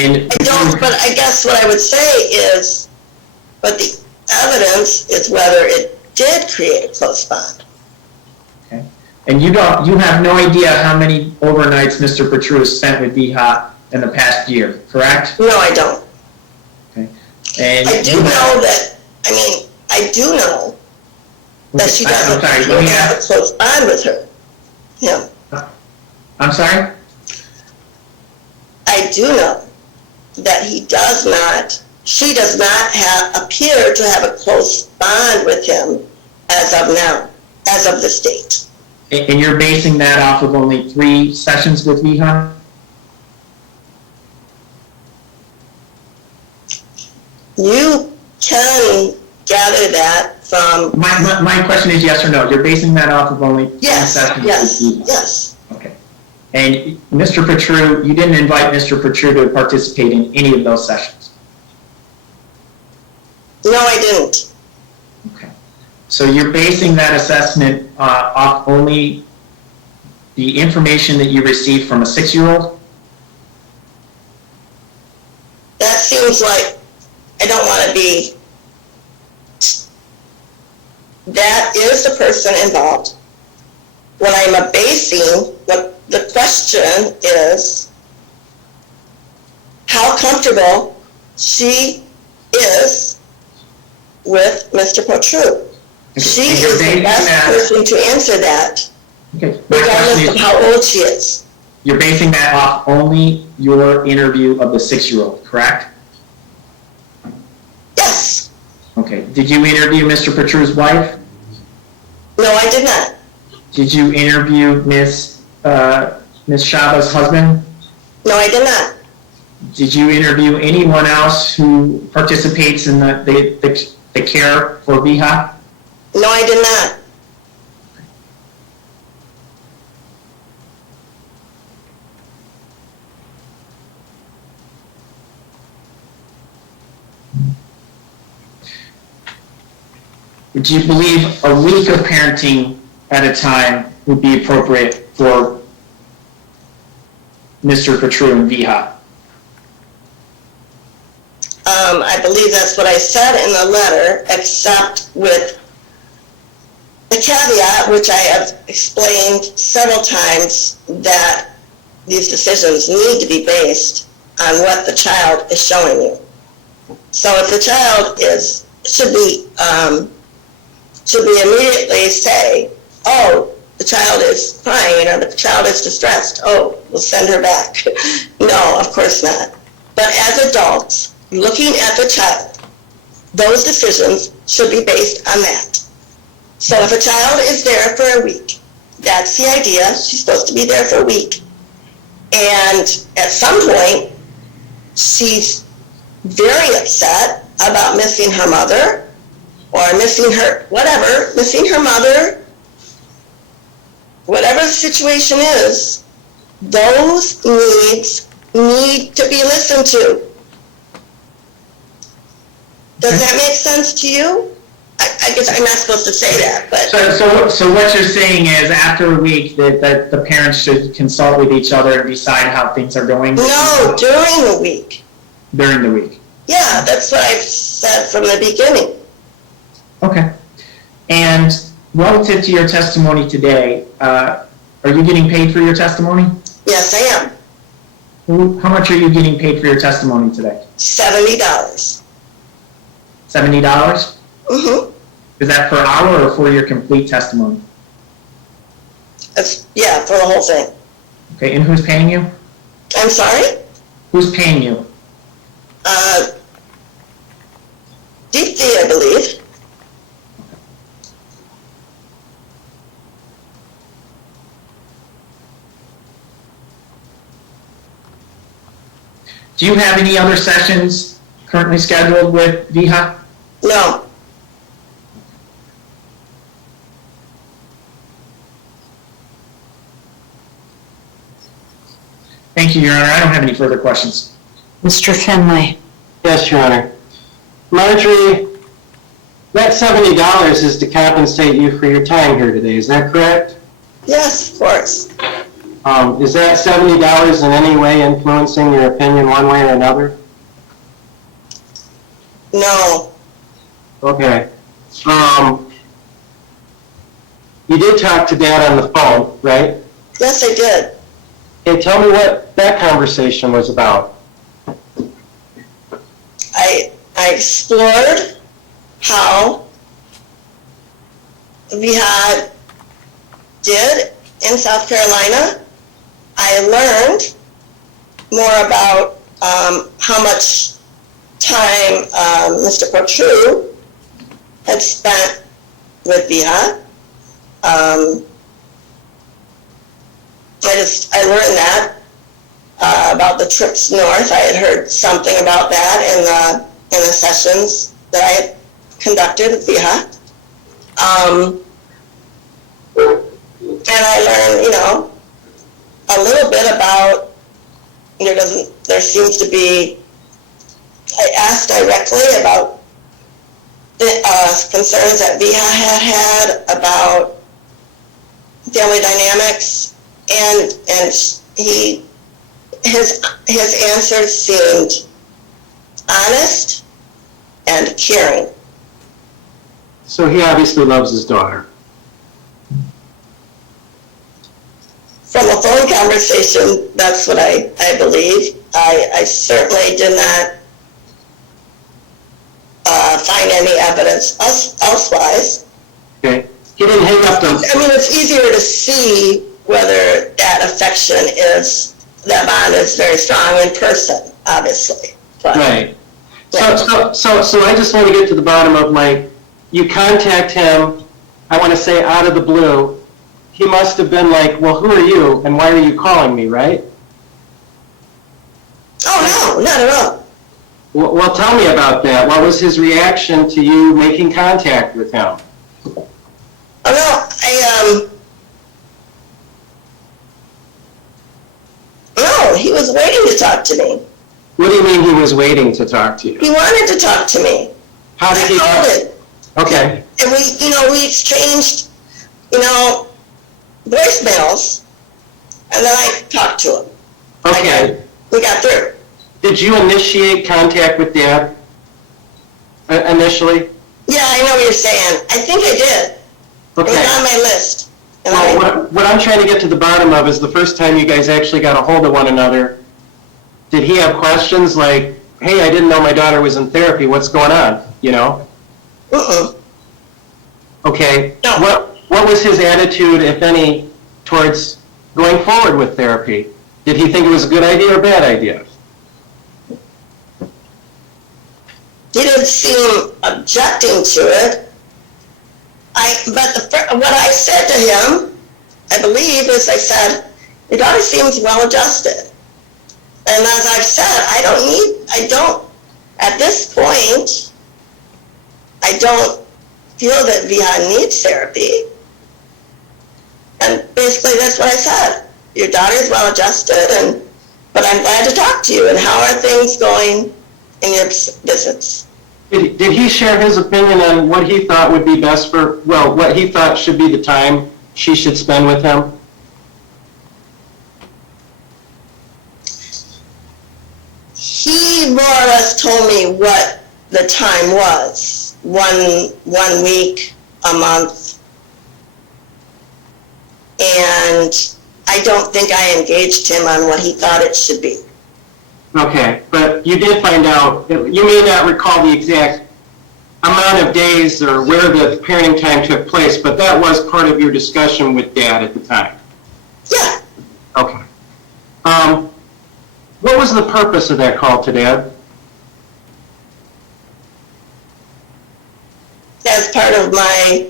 And I don't, but I guess what I would say is, but the evidence is whether it did create a close bond. okay. And you have no idea how many overnights Mr. Petru spent with VHA in the past year, correct? No, I don't. Okay. And I do know that, I do know that she doesn't have a close bond with her. Yeah. I'm sorry? I do know that she does not appear to have a close bond with him as of now, as of this date. And you're basing that off of only 3 sessions with VHA? You can gather that from... My question is yes or no. You're basing that off of only 3 sessions with VHA? Yes. Okay. And Mr. Petru, you didn't invite Mr. Petru to participate in any of those sessions? No, I didn't. Okay. So you're basing that assessment off only the information that you received from a 6-year-old? That seems like, I don't want to be... That is the person involved. What I'm basing, what the question is, how comfortable she is with Mr. Petru. She is the best person to answer that, Okay. regardless of how old she is. You're basing that off only your interview of the 6-year-old, correct? Yes. Okay. Did you interview Mr. Petru's wife? No, I did not. Did you interview Miss Shaba's husband? No, I did not. Did you interview anyone else who participates in the care for VHA? No, I did not. Do you believe a week of parenting at a time would be appropriate for Mr. Petru and VHA? I believe that's what I said in the letter, except with the caveat, which I have explained several times, that these decisions need to be based on what the child is showing you. So if the child should we immediately say, oh, the child is crying or the child is distressed, oh, we'll send her back. No, of course not. But as adults, looking at the child, those decisions should be based on that. So if a child is there for a week, that's the idea, she's supposed to be there for a week. And at some point, she's very upset about missing her mother, or missing her, missing her mother, whatever the situation is, those needs need to be listened to. Does that make sense to you? I guess I'm not supposed to say that, but... So what you're saying is after a week that the parents should consult with each other and decide how things are going? No, during the week. During the week. Yeah, that's what I've said from the beginning. Okay. And relative to your testimony today, are you getting paid for your testimony? Yes, I am. How much are you getting paid for your testimony today? $70. $70? Mm-hmm. Is that per hour or for your complete testimony? Yeah, for the whole thing. Okay, and who's paying you? I'm sorry? Who's paying you? Deepthi, I believe. Do you have any other sessions currently scheduled with VHA? No. Thank you, Your Honor. I don't have any further questions. Mr. Finley. Yes, Your Honor. Marjorie, that $70 is to compensate you for your time here today, is that correct? Yes, of course. Is that $70 in any way influencing your opinion one way or another? No, Okay. You did talk to Dad on the phone, right? yes, I did. Hey, tell me what that conversation was about. I explored how Viha did in South Carolina. I learned more about how much time Mr. Protru had spent with Viha. I learned that about the trips north. I had heard something about that in the sessions that I had conducted with Viha. And I learned, a little bit about, there seems to be, I asked directly about the concerns that Viha had about family dynamics, and his answers seemed honest and caring. So he obviously loves his daughter. From a phone conversation, that's what I believe. I certainly did not find any evidence elsewise. Okay. He didn't hang up the... I mean, it's easier to see whether that affection that bond is very strong in person, obviously. But, Right. Yeah. So I just want to get to the bottom of you contact him, I want to say out of the blue. He must have been like, well, who are you and why are you calling me, right? Oh, no, not at all. Well, tell me about that. What was his reaction to you making contact with him? Oh, no, no, he was waiting to talk to me. What do you mean he was waiting to talk to you? He wanted to talk to me. How did I he... called it. Okay. And we exchanged, voicemails, and then I talked to him. Okay. We got through. Did you initiate contact with Dad initially? Yeah, I know what you're saying. I think I did. It Okay. was on my list. And Well, what I'm trying to get to the bottom of is the first time you guys actually got a hold of one another, did he have questions like, hey, I didn't know my daughter was in therapy, what's going on, Okay. No. What was his attitude, if any, towards going forward with therapy? Did he think it was a good idea or bad idea? He didn't seem objecting to it. What I said to him, I believe, is I said, your daughter seems well adjusted. And as I've said, at this point, I don't feel that Viha needs therapy. And basically that's what I said. Your daughter's well adjusted, but I'm glad to talk to you. And how are things going in your visits? Did he share his opinion on what he thought would be best what he thought should be the time she should spend with him? He more or less told me what the time was. 1 week, a month. And I don't think I engaged him on what he thought it should be. Okay, but you did find out, you may not recall the exact amount of days or where the parenting time took place, but that was part of your discussion with Dad at the time. Yeah. Okay. What was the purpose of that call to Dad? As part of my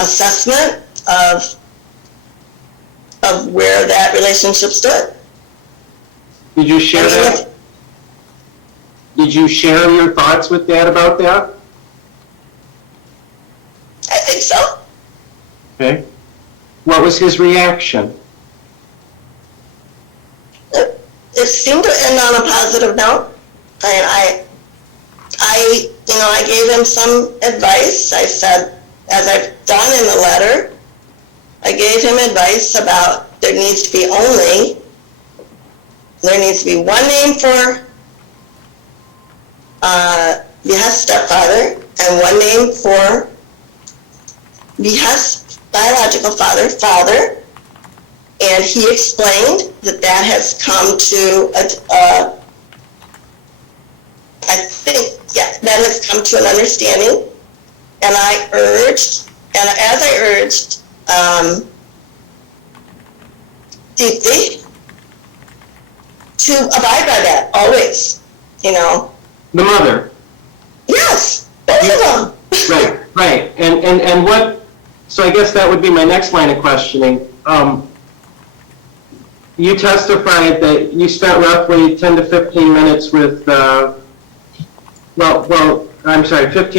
assessment of where that relationship stood. Did you share that? Did you share your thoughts with Dad about that? I think so. Okay. What was his reaction? It seemed to end on a positive note. I gave him some advice. I said, as I've done in the letter, I gave him advice about there needs to be one name for behest stepfather and one name for behest biological father, and he explained that has come to that has come to an understanding, and as I urged deeply to abide by that always, The mother. Yes, both of them. Right. And what, so I guess that would be my next line of questioning. You testified that you spent roughly 10 to 15 minutes with, 15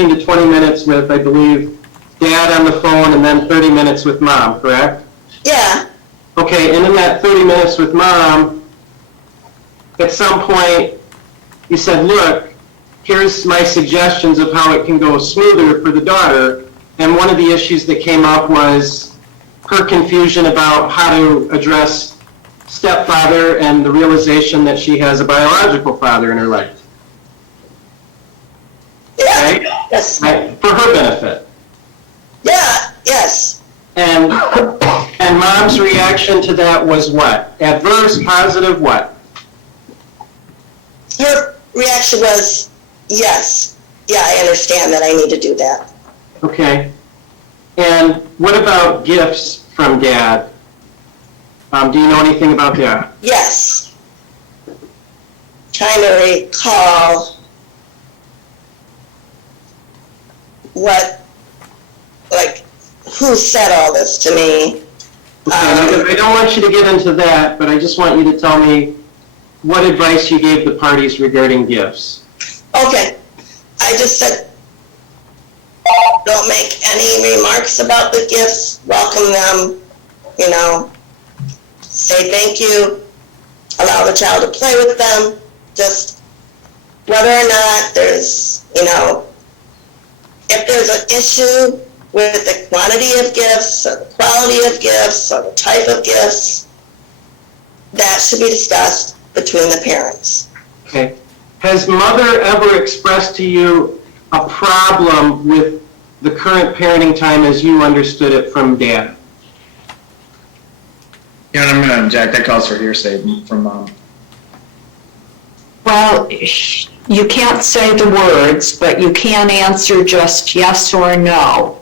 to 20 minutes with, I believe, Dad on the phone, and then 30 minutes with Mom, correct? Yeah. Okay, and in that 30 minutes with Mom, at some point, you said, look, here's my suggestions of how it can go smoother for the daughter, and one of the issues that came up was her confusion about how to address stepfather and the realization that she has a biological father in her life. Yeah. Right? Yes. Right? For her benefit. Yeah. Yes. And Mom's reaction to that was what? Adverse, positive, what? Her reaction was, yes. Yeah, I understand that I need to do that. Okay. And what about gifts from Dad? Do you know anything about that? Yes. Trying to recall who said all this to me. Okay, I don't want you to get into that, but I just want you to tell me what advice you gave the parties regarding gifts. Okay. I just said, don't make any remarks about the gifts, welcome them, say thank you, allow the child to play with them, just whether or not there's, if there's an issue with the quantity of gifts, or the quality of gifts, or the type of gifts, that should be discussed between the parents. Okay. Has Mother ever expressed to you a problem with the current parenting time as you understood it from Dad? Yeah, I'm going to object. That calls for hearsay from Mom. Well, you can't say the words, but you can answer just yes or no.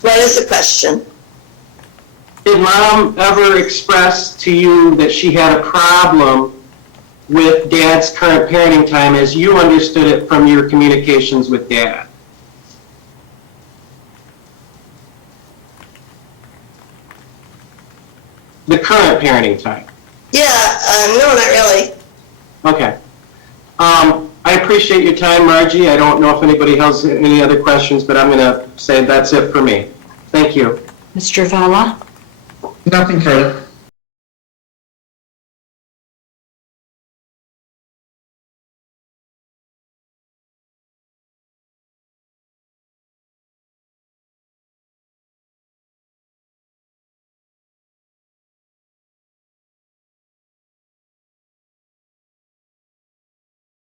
What is the question? Did Mom ever express to you that she had a problem with Dad's current parenting time as you understood it from your communications with Dad? The current parenting time. Yeah, no, not really. Okay. I appreciate your time, Margie. I don't know if anybody has any other questions, but I'm going to say that's it for me. Thank you. Mr. Vella? Nothing further.